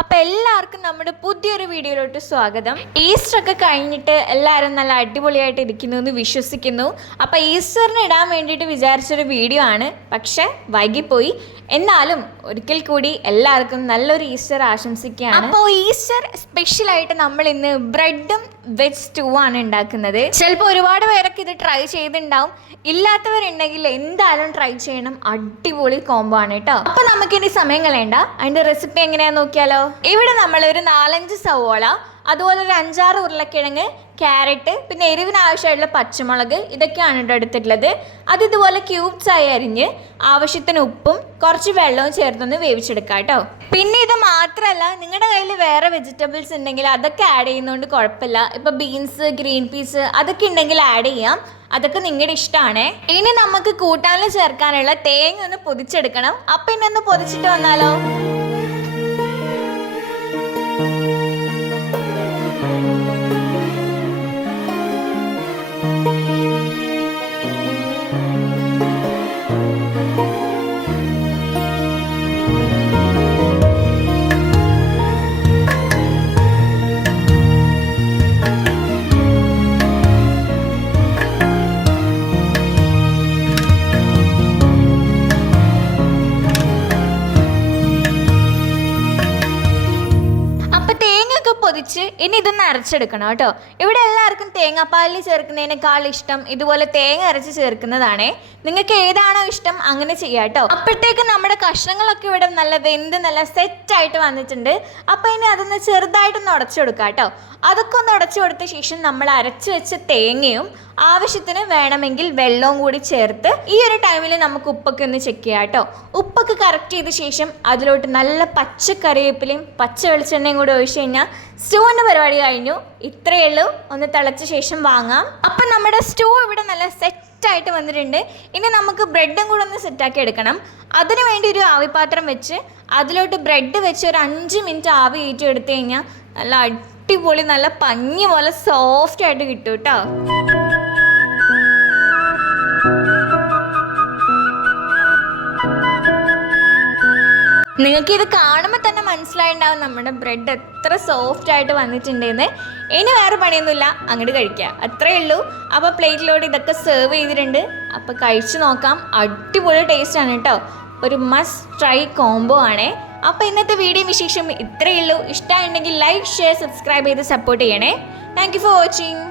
അപ്പോൾ എല്ലാവർക്കും നമ്മുടെ പുതിയൊരു വീഡിയോയിലോട്ട് സ്വാഗതം. ഈസ്റ്റർ ഒക്കെ കഴിഞ്ഞിട്ട് എല്ലാവരും നല്ല അടിപൊളിയായിട്ട് ഇരിക്കുന്നു എന്ന് വിശ്വസിക്കുന്നു. അപ്പോൾ ഈസ്റ്ററിന് ഇടാൻ വേണ്ടിയിട്ട് വിചാരിച്ചൊരു വീഡിയോ ആണ്, പക്ഷെ വൈകിപ്പോയി. എന്നാലും ഒരിക്കൽ കൂടി എല്ലാവർക്കും നല്ലൊരു ഈസ്റ്റർ ആശംസിക്കുകയാണ്. അപ്പോൾ ഈസ്റ്റർ സ്പെഷ്യലായിട്ട് നമ്മൾ ഇന്ന് ബ്രെഡും വെജ് സ്റ്റൂ ആണ് ഉണ്ടാക്കുന്നത്. ചിലപ്പോൾ ഒരുപാട് പേരൊക്കെ ഇത് ട്രൈ ചെയ്തിട്ടുണ്ടാവും. ഇല്ലാത്തവരുണ്ടെങ്കിൽ എന്തായാലും ട്രൈ ചെയ്യണം. അടിപൊളി കോംബോ ആണ് കേട്ടോ. അപ്പോൾ നമുക്കിനി സമയം കളയണ്ട, അതിൻ്റെ റെസിപ്പി എങ്ങനെയാണെന്ന് നോക്കിയാലോ. ഇവിടെ നമ്മൾ ഒരു 4-5 സവോള, അതുപോലെ ഒരു 5-6 ഉരുളക്കിഴങ്ങ്, ക്യാരറ്റ്, പിന്നെ എരിവിന് ആവശ്യമായിട്ടുള്ള പച്ചമുളക്, ഇതൊക്കെയാണ് ഇവിടെ എടുത്തിട്ടുള്ളത്. അത് ഇതുപോലെ ക്യൂബ്സായി അരിഞ്ഞ് ആവശ്യത്തിന് ഉപ്പും കുറച്ച് വെള്ളവും ചേർത്തൊന്ന് വേവിച്ചെടുക്കാം കേട്ടോ. പിന്നെ ഇത് മാത്രമല്ല, നിങ്ങളുടെ കയ്യിൽ വേറെ വെജിറ്റബിൾസ് ഉണ്ടെങ്കിൽ അതൊക്കെ ആഡ് ചെയ്യുന്നതുകൊണ്ട് കുഴപ്പമില്ല. ഇപ്പോൾ ബീൻസ്, ഗ്രീൻ പീസ് അതൊക്കെ ഉണ്ടെങ്കിൽ ആഡ് ചെയ്യാം. അതൊക്കെ നിങ്ങളുടെ ഇഷ്ടമാണ്. ഇനി നമുക്ക് കൂട്ടാനിൽ ചേർക്കാനുള്ള തേങ്ങ ഒന്ന് പൊതിച്ചെടുക്കണം. അപ്പം ഇനി ഒന്ന് പൊതിച്ചിട്ട് വന്നാലോ. പൊതിച്ച് ഇനി ഇതൊന്ന് അരച്ചെടുക്കണം കേട്ടോ. ഇവിടെ എല്ലാവർക്കും തേങ്ങാപ്പാലിൽ ചേർക്കുന്നതിനേക്കാൾ ഇഷ്ടം ഇതുപോലെ തേങ്ങ അരച്ച് ചേർക്കുന്നതാണേ. നിങ്ങൾക്ക് ഏതാണോ ഇഷ്ടം അങ്ങനെ ചെയ്യാം കേട്ടോ. അപ്പോഴത്തേക്ക് നമ്മുടെ കഷ്ണങ്ങളൊക്കെ ഇവിടെ നല്ല വെന്ത് നല്ല സെറ്റായിട്ട് വന്നിട്ടുണ്ട്. അപ്പോൾ ഇനി അതൊന്ന് ചെറുതായിട്ടൊന്ന് ഉടച്ചു കൊടുക്കാം കേട്ടോ. അതൊക്കെ ഒന്ന് ഉടച്ചു കൊടുത്ത ശേഷം നമ്മൾ അരച്ച് വെച്ച തേങ്ങയും ആവശ്യത്തിന് വേണമെങ്കിൽ വെള്ളവും കൂടി ചേർത്ത് ഈ ഒരു ടൈമിൽ നമുക്ക് ഉപ്പൊക്കെ ഒന്ന് ചെക്ക് ചെയ്യാം കേട്ടോ. ഉപ്പൊക്കെ കറക്റ്റ് ചെയ്ത ശേഷം അതിലോട്ട് നല്ല പച്ചക്കറിവേപ്പിലയും പച്ച വെളിച്ചെണ്ണയും കൂടി ഒഴിച്ചു കഴിഞ്ഞാൽ സ്റ്റൂവിൻ്റെ പരിപാടി കഴിഞ്ഞു. ഇത്രയേ ഉള്ളൂ. ഒന്ന് തിളച്ച ശേഷം വാങ്ങാം. അപ്പം നമ്മുടെ സ്റ്റൂ ഇവിടെ നല്ല സെറ്റായിട്ട് വന്നിട്ടുണ്ട്. ഇനി നമുക്ക് ബ്രെഡും കൂടെ ഒന്ന് സെറ്റാക്കി എടുക്കണം. അതിനു വേണ്ടി ഒരു ആവിപാത്രം വെച്ച് അതിലോട്ട് ബ്രെഡ് വെച്ച് ഒരു 5 മിനിറ്റ് ആവി കയറ്റി എടുത്തു കഴിഞ്ഞാൽ നല്ല അടിപൊളി നല്ല പഞ്ഞി പോലെ സോഫ്റ്റ് ആയിട്ട് കിട്ടും കേട്ടോ. നിങ്ങൾക്ക് ഇത് കാണുമ്പോൾ തന്നെ മനസ്സിലായിട്ടുണ്ടാവും നമ്മുടെ ബ്രെഡ് എത്ര സോഫ്റ്റ് ആയിട്ട് വന്നിട്ടുണ്ടെന്ന്. ഇനി വേറെ പണിയൊന്നുമില്ല, അങ്ങോട്ട് കഴിക്കുക, അത്രയേ ഉള്ളൂ. അപ്പോൾ പ്ലേറ്റിലോട്ട് ഇതൊക്കെ സെർവ് ചെയ്തിട്ടുണ്ട്. അപ്പോൾ കഴിച്ചു നോക്കാം. അടിപൊളി ടേസ്റ്റാണ് കേട്ടോ. ഒരു മസ്റ്റ് ട്രൈ കോംബോ ആണേ. അപ്പോൾ ഇന്നത്തെ വീഡിയോ വിശേഷം ഇത്രയേ ഉള്ളൂ. ഇഷ്ടമായിട്ടുണ്ടെങ്കിൽ ലൈക്ക്, ഷെയർ, സബ്സ്ക്രൈബ് ചെയ്ത് സപ്പോർട്ട് ചെയ്യണേ. Thank you for watching.